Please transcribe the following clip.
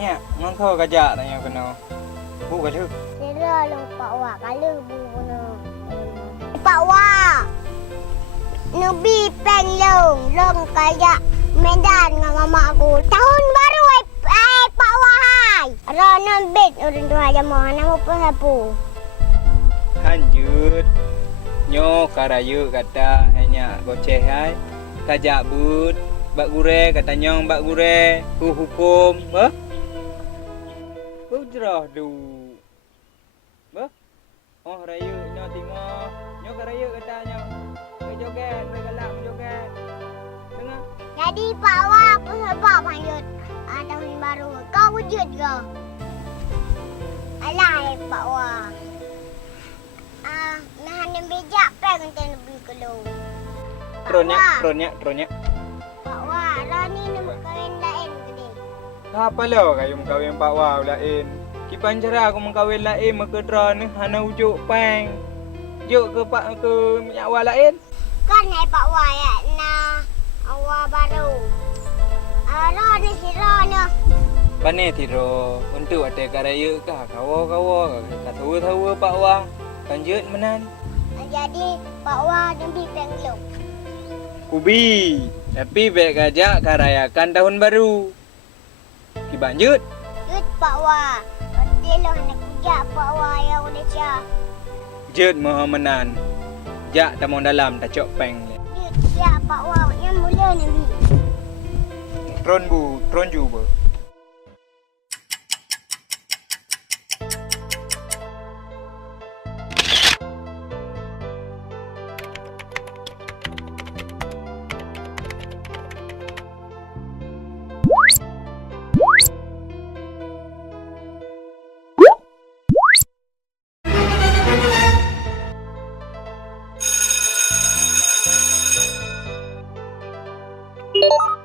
banyak. Ngangkau kajak tanya kena. Bu kata. Sira long Pak Wak kala bu kono. Pak Wak. Nabi peng long kayak Medan dengan mama aku. Tahun baru Pak Wak. Rana bet orang tua aja mau nama apa sapu. Lanjut. Nyo karaya kata hanya goceh hai. Kajak but. Bak gure kata nyong bak gure. Ku hukum. Bah. Berjerah du. Bah. Oh raya nyo tengok. Nyo karaya kata nyong. Joget, bergelak joget. Dengar. Jadi Pak Wak apa sebab lanjut tahun baru. Kau wujud ke? Alah Pak Wak. Nah nak bijak peng untuk lebih kelu. Tronyak. Pak Wak, lah ni nak kawin lain ke ni? Apa lo kayu mengkawin Pak Wah lain. Kipan cara aku mengkawin lain mekedra ni hana ujuk peng. Juk ke pak ke minyak wah lain. Kan Pak Wak ya nah awal baru. Ara ni sira ni. Pane tiro untuk ada karaya kah kawa tahu Pak Wah. Lanjut menan. Jadi Pak Wak nembi peng lu. Kubi. Tapi baik gajak karayakan tahun baru. Kibanjut. Jut Pak Wak. Patelo nak kerja Pak Wak yang udah cah. Jut Muhammadan. Jak tamong dalam tak cok peng. Jut ya Pak Wak yang mula nembi. Tron ju bu. Thank you.